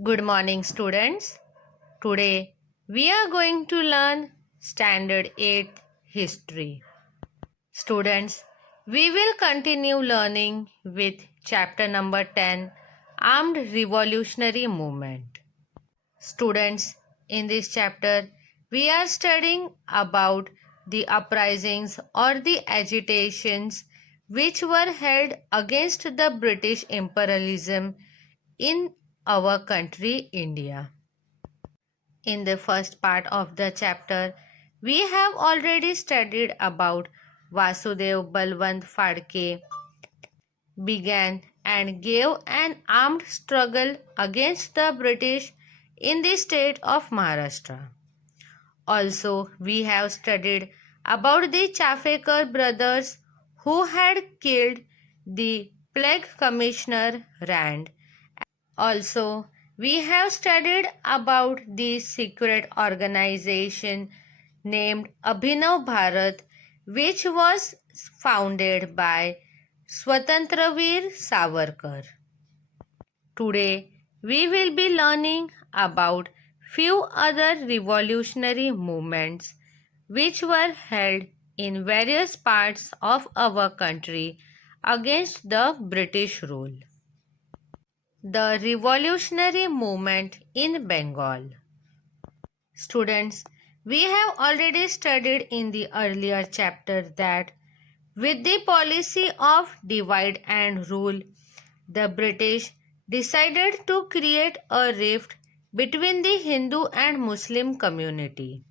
Good morning, students. Today we are going to learn Standard 8 History. Students, we will continue learning with chapter number 10 Armed Revolutionary Movement. Students, in this chapter we are studying about the uprisings or the agitations which were held against the British imperialism in our country India. In the first part of the chapter, we have already studied about Vasudev Balwant Phadke began and gave an armed struggle against the British in the state of Maharashtra. Also, we have studied about the Chafekar brothers who had killed the plague commissioner Rand. Also, we have studied about the secret organization named Abhinav Bharat, which was founded by Swatantravir Savarkar. Today, we will be learning about few other revolutionary movements which were held in various parts of our country against the British rule. The revolutionary movement in Bengal. Students, we have already studied in the earlier chapter that with the policy of divide and rule, the British decided to create a rift between the Hindu and Muslim community.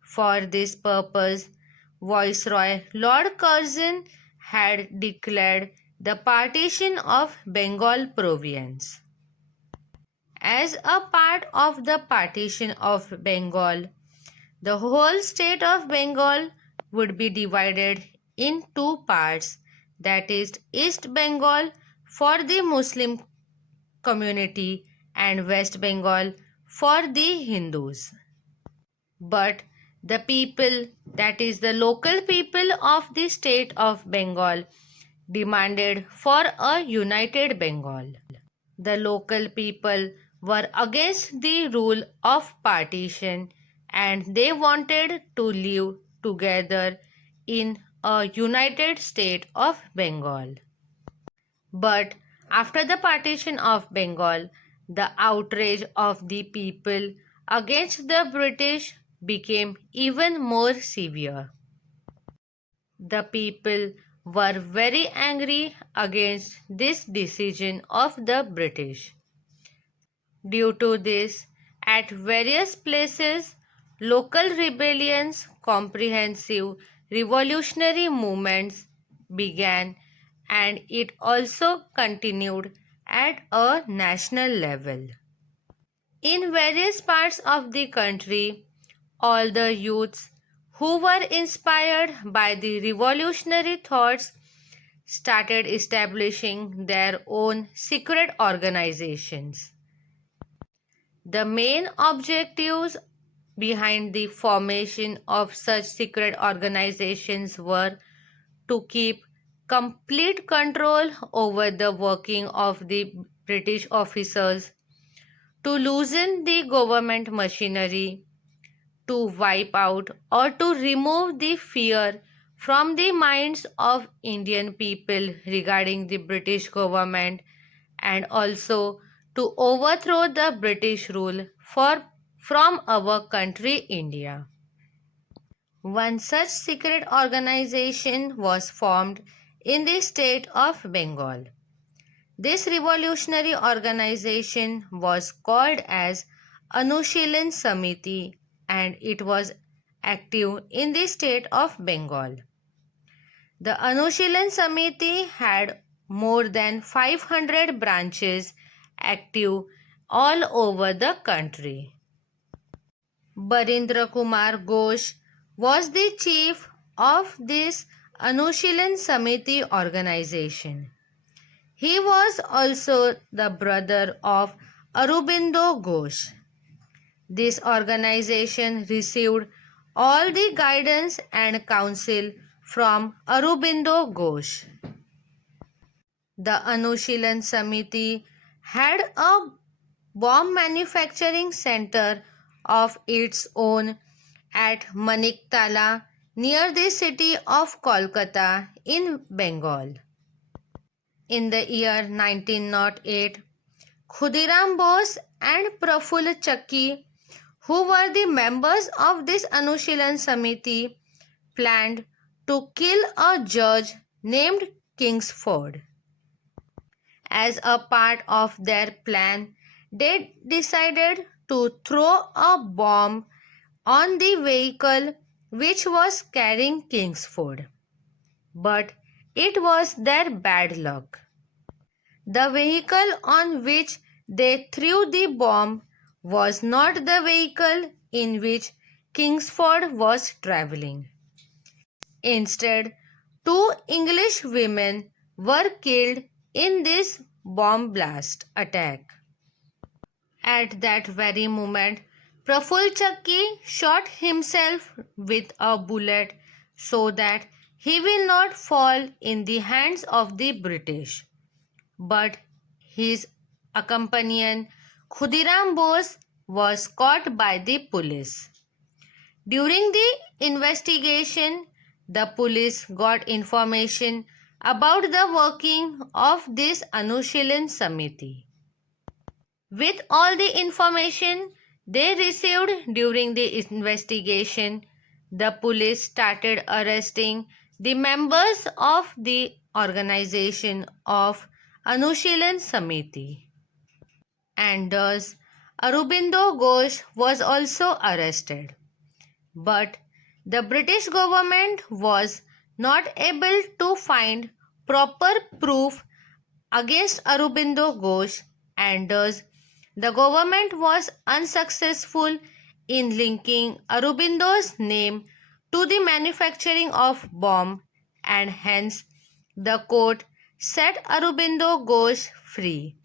For this purpose, Viceroy Lord Curzon had declared the partition of Bengal province. As a part of the partition of Bengal, the whole state of Bengal would be divided in two parts, that is, East Bengal for the Muslim community and West Bengal for the Hindus. But the people, that is, the local people of the state of Bengal, demanded for a united Bengal. The local people were against the rule of partition and they wanted to live together in a united state of Bengal. But after the partition of Bengal, the outrage of the people against the British became even more severe. The people were very angry against this decision of the British. Due to this, at various places, local rebellions, comprehensive revolutionary movements began and it also continued at a national level. In various parts of the country, all the youths who were inspired by the revolutionary thoughts started establishing their own secret organizations. The main objectives behind the formation of such secret organizations were to keep complete control over the working of the British officers, to loosen the government machinery, to wipe out or to remove the fear from the minds of Indian people regarding the British government, and also to overthrow the British rule from our country India. One such secret organization was formed in the state of Bengal. This revolutionary organization was called as Anushilan Samiti and it was active in the state of Bengal. The Anushilan Samiti had more than 500 branches active all over the country. Barindra Kumar Ghosh was the chief of this Anushilan Samiti organization. He was also the brother of Aurobindo Ghosh. This organization received all the guidance and counsel from Aurobindo Ghosh. The Anushilan Samiti had a bomb manufacturing center of its own at Maniktala near the city of Kolkata in Bengal. In the year 1908, Khudiram Bose and Prafull Chakki, who were the members of this Anushilan Samiti, planned to kill a judge named Kingsford. As a part of their plan, they decided to throw a bomb on the vehicle which was carrying Kingsford. But it was their bad luck. The vehicle on which they threw the bomb was not the vehicle in which Kingsford was traveling. Instead, two English women were killed in this bomb blast attack. At that very moment, Prafull Chakki shot himself with a bullet so that he will not fall in the hands of the British. But his companion Khudiram Bose was caught by the police. During the investigation, the police got information about the working of this Anushilan Samiti. With all the information they received during the investigation, the police started arresting the members of the organization of Anushilan Samiti. And thus, Aurobindo Ghosh was also arrested. But the British government was not able to find proper proof against Aurobindo Ghosh, and thus the government was unsuccessful in linking Aurobindo's name to the manufacturing of bomb, and hence the court set Aurobindo Ghosh free.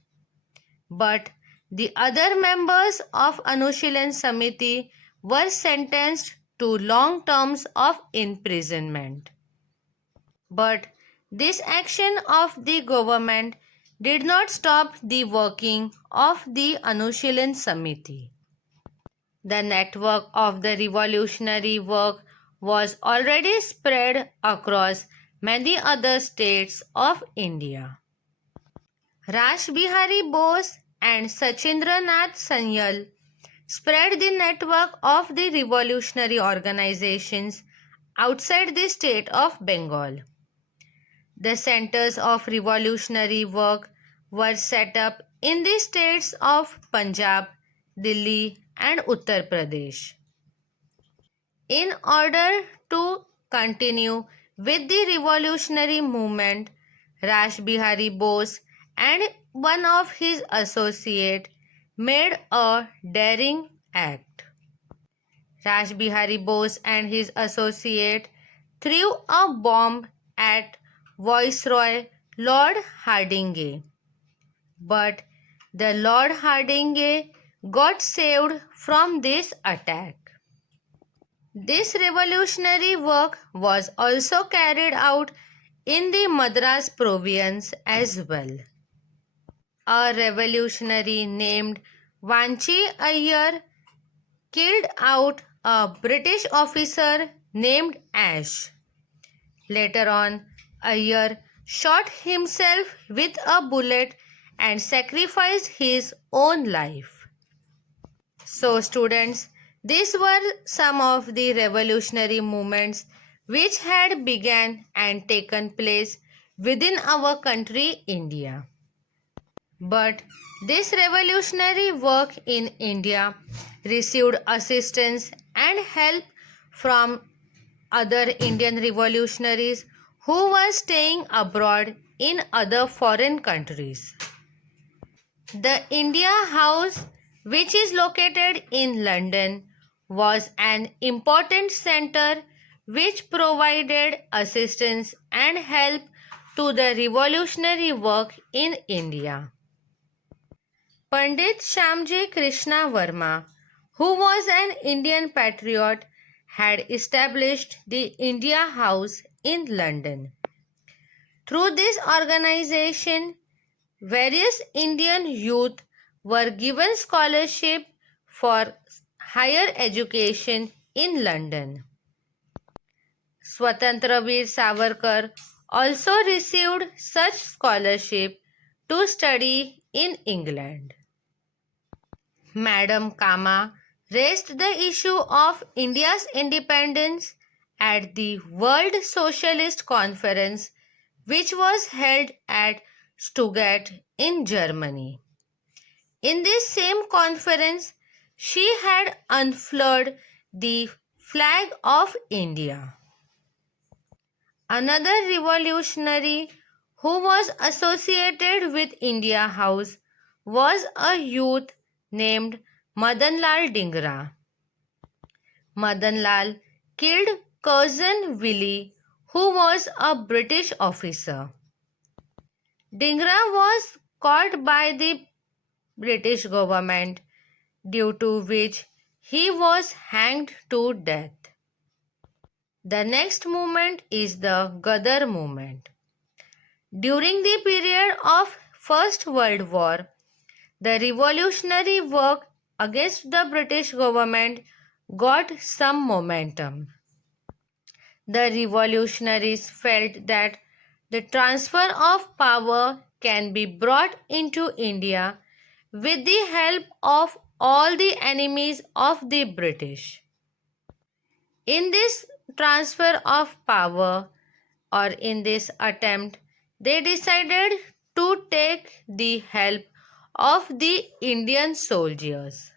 But the other members of Anushilan Samiti were sentenced to long terms of imprisonment. But this action of the government did not stop the working of the Anushilan Samiti. The network of the revolutionary work was already spread across many other states of India. Rash Bihari Bose and Sachindranath Sanyal spread the network of the revolutionary organizations outside the state of Bengal. The centers of revolutionary work were set up in the states of Punjab, Delhi, and Uttar Pradesh. In order to continue with the revolutionary movement, Rash Bihari Bose and one of his associates made a daring act. Rash Bihari Bose and his associate threw a bomb at Viceroy Lord Hardinge. But the Lord Hardinge got saved from this attack. This revolutionary work was also carried out in the Madras province as well. A revolutionary named Vanchi Iyer killed out a British officer named Ash. Later on, Iyer shot himself with a bullet and sacrificed his own life. So students, these were some of the revolutionary movements which had begun and taken place within our country India. But this revolutionary work in India received assistance and help from other Indian revolutionaries who were staying abroad in other foreign countries. The India House, which is located in London, was an important center which provided assistance and help to the revolutionary work in India. Pandit Shyamji Krishna Verma, who was an Indian patriot, had established the India House in London. Through this organization, various Indian youth were given scholarship for higher education in London. Swatantraveer Savarkar also received such scholarship to study in England. Madam Kama raised the issue of India's independence at the World Socialist Conference, which was held at Stuttgart in Germany. In this same conference, she had unfurled the flag of India. Another revolutionary who was associated with India House was a youth named Madan Lal Dhingra. Madan Lal killed cousin Willie, who was a British officer. Dhingra was caught by the British government, due to which he was hanged to death. The next movement is the Ghadar movement. During the period of First World War, the revolutionary work against the British government got some momentum. The revolutionaries felt that the transfer of power can be brought into India with the help of all the enemies of the British. In this transfer of power, or in this attempt, they decided to take the help of the Indian soldiers.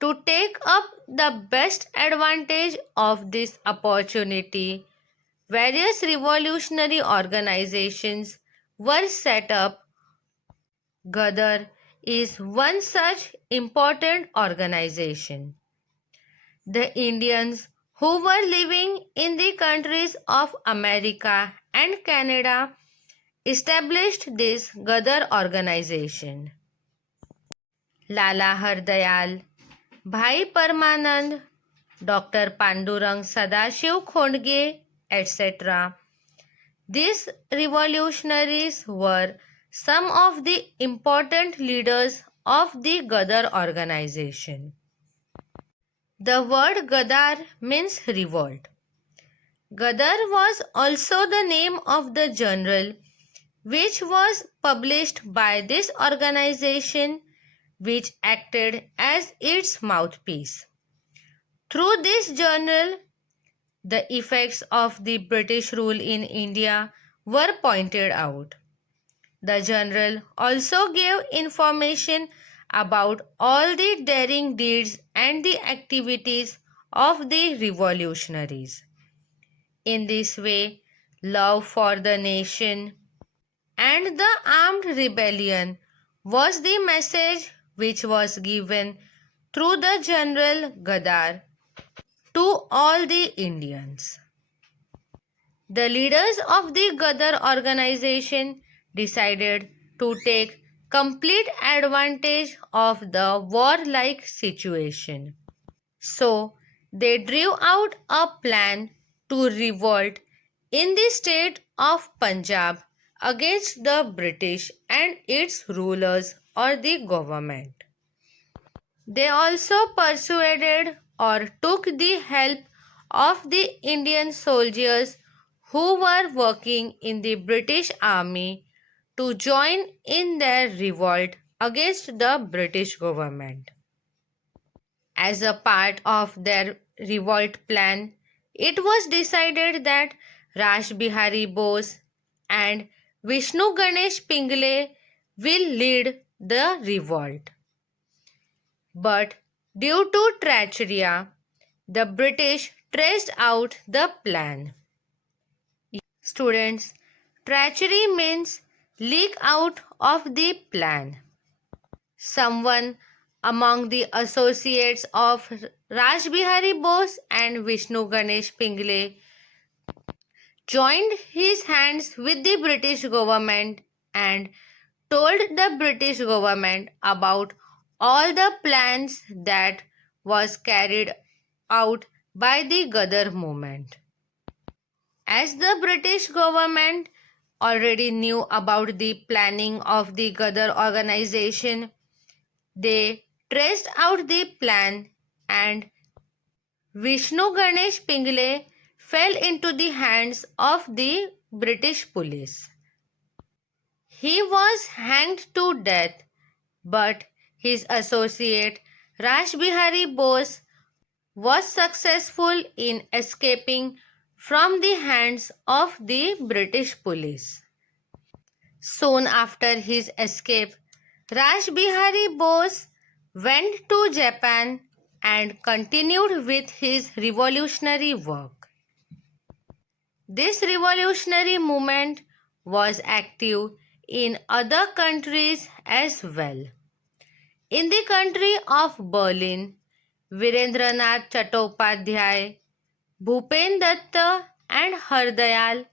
To take up the best advantage of this opportunity, various revolutionary organizations were set up. Ghadar is one such important organization. The Indians who were living in the countries of America and Canada established this Ghadar organization. Lala Hardayal, Bhai Parmanand, Dr. Pandurang Sadashiv Khondge, etc. These revolutionaries were some of the important leaders of the Ghadar organization. The word Ghadar means revolt. Ghadar was also the name of the journal which was published by this organization, which acted as its mouthpiece. Through this journal, the effects of the British rule in India were pointed out. The journal also gave information about all the daring deeds and the activities of the revolutionaries. In this way, love for the nation and the armed rebellion was the message which was given through the General Ghadar to all the Indians. The leaders of the Ghadar organization decided to take complete advantage of the warlike situation. So, they drew out a plan to revolt in the state of Punjab against the British and its rulers or the government. They also persuaded or took the help of the Indian soldiers who were working in the British Army to join in their revolt against the British government. As a part of their revolt plan, it was decided that Raj Bihari Bose and Vishnu Ganesh Pingle will lead the revolt. But due to treachery, the British traced out the plan. Students, treachery means leak out of the plan. Someone among the associates of Raj Bihari Bose and Vishnu Ganesh Pingle joined his hands with the British government and told the British government about all the plans that was carried out by the Ghadar movement. As the British government already knew about the planning of the Gadar organization. They traced out the plan and Vishnu Ganesh Pingle fell into the hands of the British police. He was hanged to death, but his associate Raj Bihari Bose was successful in escaping from the hands of the British police. Soon after his escape, Raj Bihari Bose went to Japan and continued with his revolutionary work. This revolutionary movement was active in other countries as well. In the country of Berlin, Virendranath Chattopadhyay, Bhupen Datta and Hardayal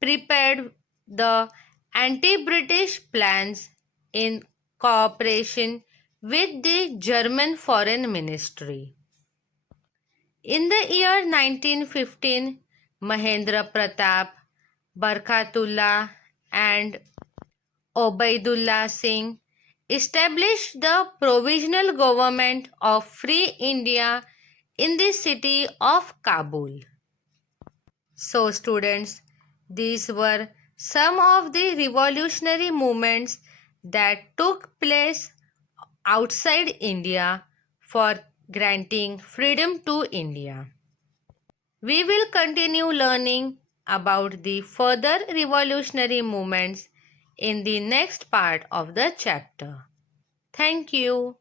prepared the anti-British plans in cooperation with the German Foreign Ministry. In the year 1915, Mahendra Pratap, Barkatullah and Obaidullah Singh established the provisional government of Free India in the city of Kabul. So students, these were some of the revolutionary movements that took place outside India for granting freedom to India. We will continue learning about the further revolutionary movements in the next part of the chapter. Thank you.